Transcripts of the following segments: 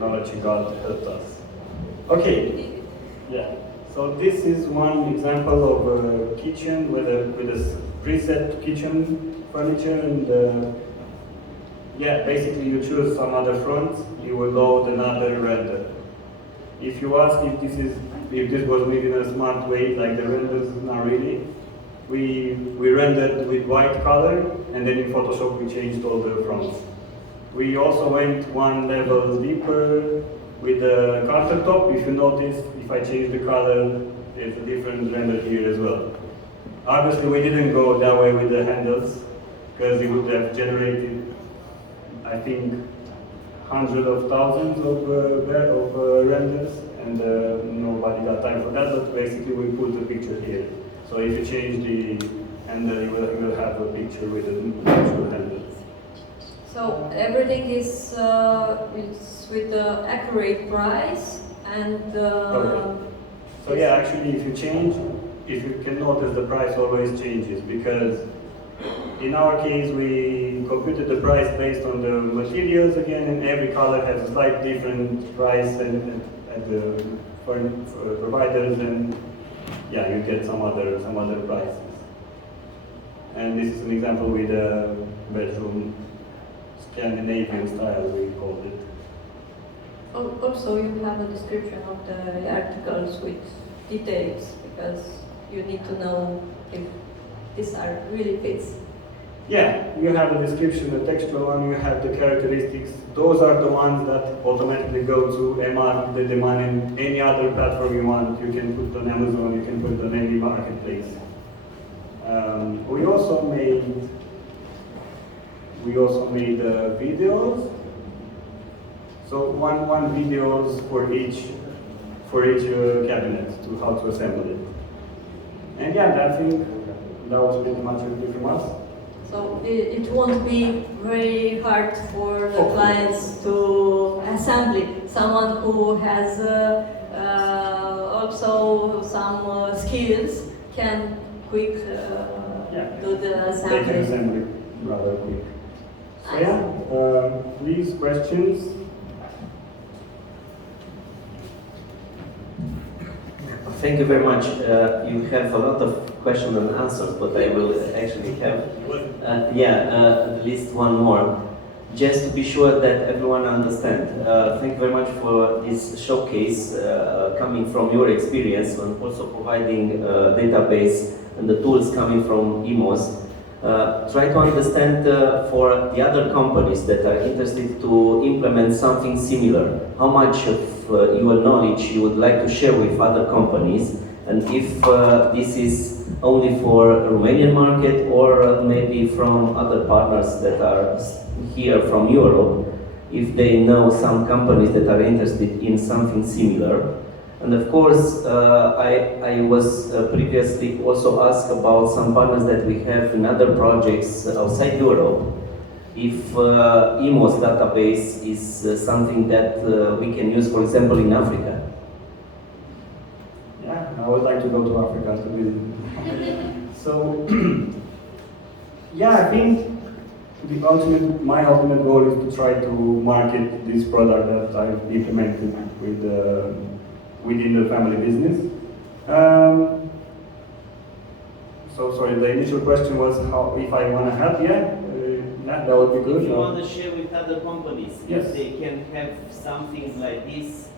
technology got helped us. Okay, yeah. So this is one example of a kitchen with a preset kitchen furniture, and yeah, basically you choose some other front, you will load another render. If you ask if this was made in a smart way, like the renders, not really. We rendered with white color, and then in Photoshop we changed all the fronts. We also went one level deeper with the countertop. If you notice, if I change the color, there's a different render here as well. Obviously, we didn't go that way with the handles, because it would have generated, I think, hundreds of thousands of renders, and nobody got time for that, but basically we put the picture here. So if you change the handle, you will have a picture with the actual handle. So everything is with the accurate price and... Okay. So yeah, actually if you can notice, the price always changes, because in our case we computed the price based on the materials again, and every color has a slight different price and the providers, and yeah, you get some other prices. And this is an example with a bedroom, Scandinavian style, we called it. Also, you have a description of the articles with details, because you need to know if these are really fits. Yeah, you have a description, a textual one, you have the characteristics. Those are the ones that automatically go to MR, the demand in any other platform you want. You can put it on Amazon, you can put it on any marketplace. We also made videos. So one videos for each cabinet to how to assemble it. And yeah, I think that was pretty much everything from us. So it won't be very hard for the clients to assemble it. Someone who has also some skills can quick do the assembly. They can assemble it rather quick. So yeah, please, questions? Thank you very much. You have a lot of questions and answers, but I will actually have at least one more, just to be sure that everyone understands. Thank you very much for this showcase coming from your experience, and also providing database and the tools coming from IMOS. Try to understand for the other companies that are interested to implement something similar, how much of your knowledge you would like to share with other companies, and if this is only for Romanian market or maybe from other partners that are here from Europe, if they know some companies that are interested in something similar. And of course, I was previously also asked about some partners that we have in other projects outside Europe. If IMOS database is something that we can use, for example, in Africa. Yeah, I would like to go to Africa to visit. So, yeah, I think my ultimate goal is to try to market this product that I've implemented within the family business. So sorry, the initial question was if I want to help. Yeah, that would be good. If you want to share with other companies, yes, if they can have something like this.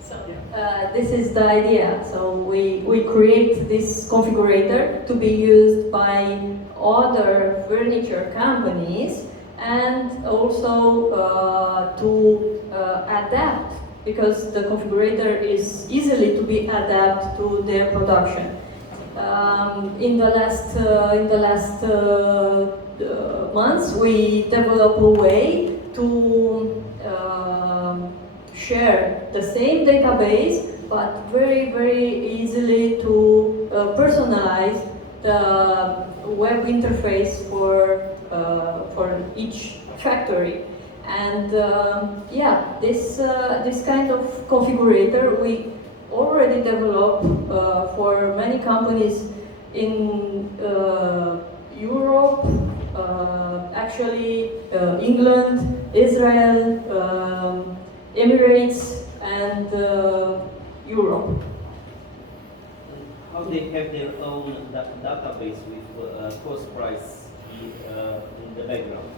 So this is the idea. So we create this configurator to be used by other furniture companies, and also to adapt, because the configurator is easily to be adapted to their production. In the last months, we developed a way to share the same database, but very, very easily to personalize the web interface for each factory. And this kind of configurator we already developed for many companies in Europe, actually England, Israel, Emirates and Europe. How they have their own database with cost price in the background?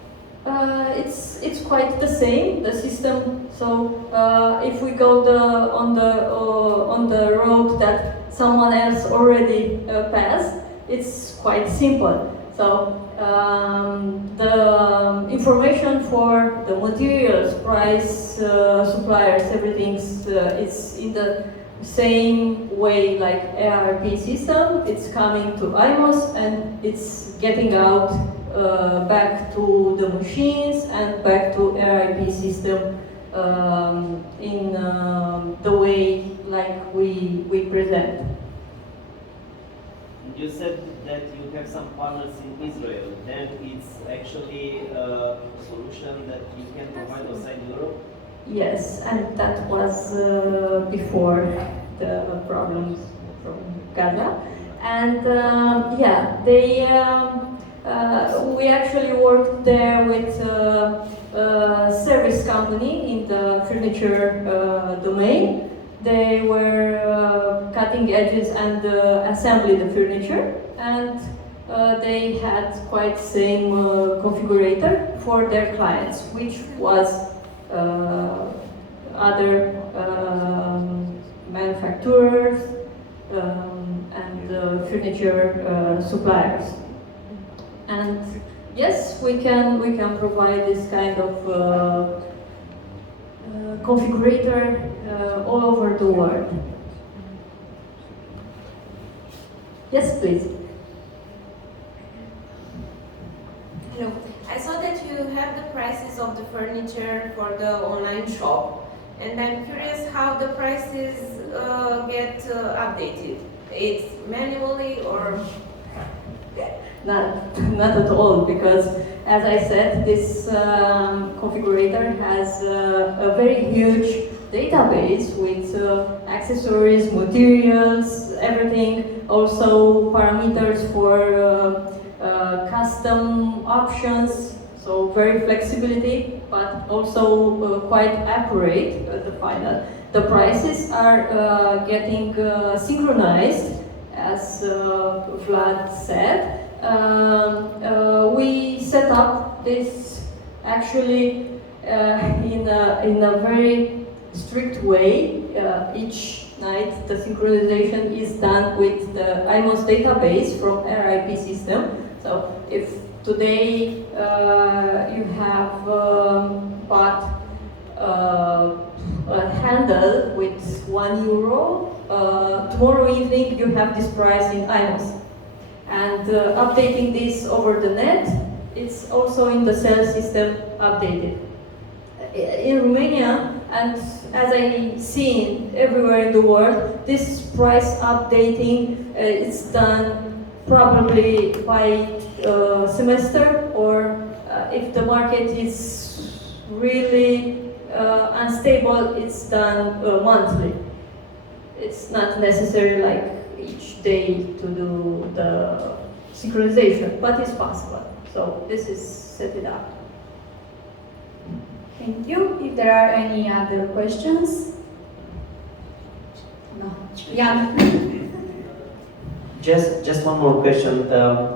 It's quite the same, the system. So if we go on the road that someone else already passed, it's quite simple. So the information for the materials, price, suppliers, everything's it's in the same way like ARP system. It's coming to IMOS and it's getting out back to the machines and back to RIP system in the way like we present. You said that you have some partners in Israel, then it's actually a solution that you can provide outside Europe? Yes, and that was before the problems from Gaza. And yeah, they we actually worked there with a service company in the furniture domain. They were cutting edges and assembling the furniture, and they had quite same configurator for their clients, which was other manufacturers and furniture suppliers. And yes, we can provide this kind of configurator all over the world. Yes, please. Hello. I saw that you have the prices of the furniture for the online shop, and I'm curious how the prices get updated. It's manually or? Not at all, because as I said, this configurator has a very huge database with accessories, materials, everything, also parameters for custom options, so very flexibility, but also quite accurate at the final. The prices are getting synchronized, as Vlad said. We set up this actually in a very strict way. Each night the synchronization is done with the IMOS database from RIP system. So if today you have bought a handle with €1, tomorrow evening you have this price in IMOS. And updating this over the net, it's also in the sales system updated. In Romania, and as I've seen everywhere in the world, this price updating is done probably by semester, or if the market is really unstable, it's done monthly. It's not necessary like each day to do the synchronization, but it's possible. So this is set it up. Thank you. If there are any other questions? No. Yeah. Just one more question.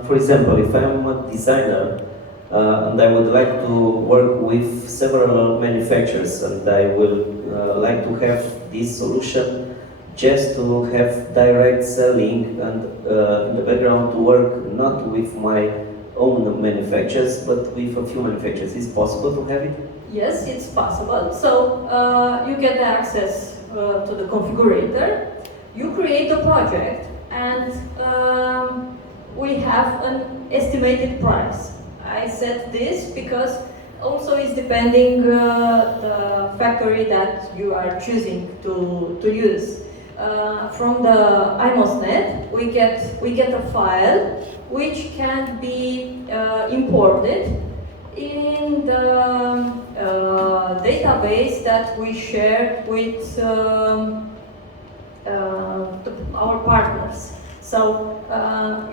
For example, if I'm a designer and I would like to work with several manufacturers, and I will like to have this solution just to have direct selling and in the background to work not with my own manufacturers but with a few manufacturers. Is it possible to have it? Yes, it's possible. So you get access to the configurator, you create a project, and we have an estimated price. I said this because also it's depending the factory that you are choosing to use. From the IMOSnet, we get a file which can be imported in the database that we share with our partners. So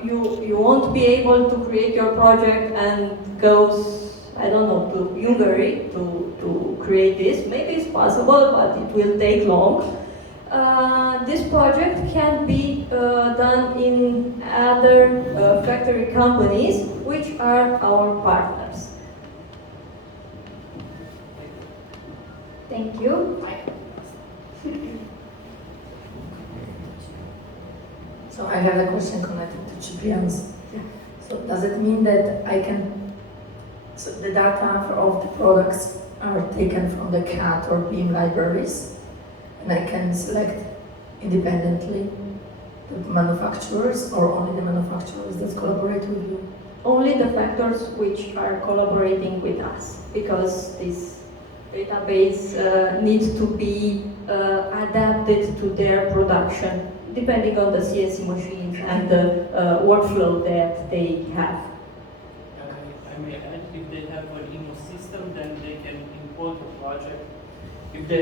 you won't be able to create your project and go, I don't know, to Hungary to create this. Maybe it's possible, but it will take long. This project can be done in other factory companies, which are our partners. Thank you. So I have a question connected to Ciprian's. So does it mean that so the data of the products are taken from the CAD or BIM libraries, and I can select independently the manufacturers, or only the manufacturers that collaborate with you? Only the factors which are collaborating with us, because this database needs to be adapted to their production, depending on the CNC machines and the workflow that they have. I may add, if they have an IMOS system, then they can import the project. If they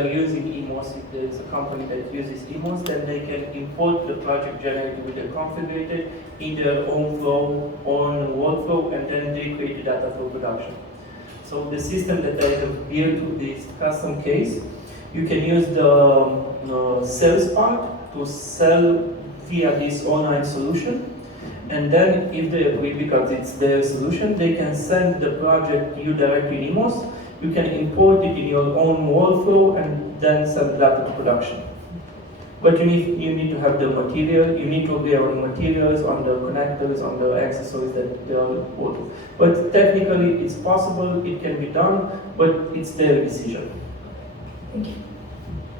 are using IMOS, if there is a company that uses IMOS, then they can import the project generated with the configurator in their own flow, own workflow, and then they create the data for production. So the system that I have built with this custom case, you can use the sales part to sell via this online solution. And then if they agree, because it's their solution, they can send the project to you directly in IMOS. You can import it in your own workflow and then send that to production. But you need to have the material, you need to agree on the materials, on the connectors, on the accessories that they are imported. But technically it's possible, it can be done, but it's their decision. Thank you.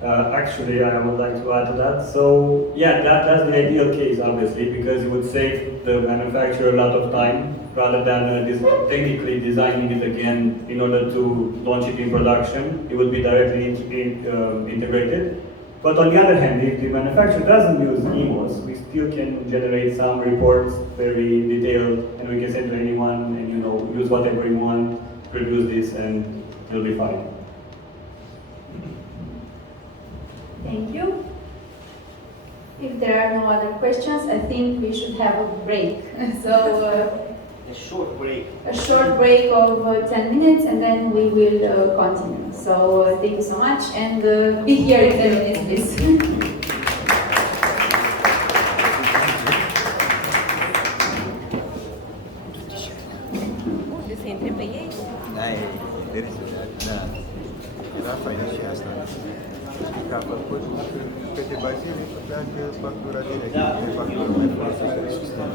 Actually, I would like to add to that. So, yeah, that's the ideal case, obviously, because it would save the manufacturer a lot of time rather than technically designing it again in order to launch it in production. It would be directly integrated. But on the other hand, if the manufacturer doesn't use IMOS, we still can generate some reports, very detailed, and we can send to anyone and use whatever you want, produce this, and it'll be fine. Thank you. If there are no other questions, I think we should have a break. So A short break. a short break of 10 minutes, and then we will continue. So thank you so much, and be here in 10 minutes, please. Era făină și asta. Că a făcut câteva zile, dacă factura direct, factura mai folosită de sistem.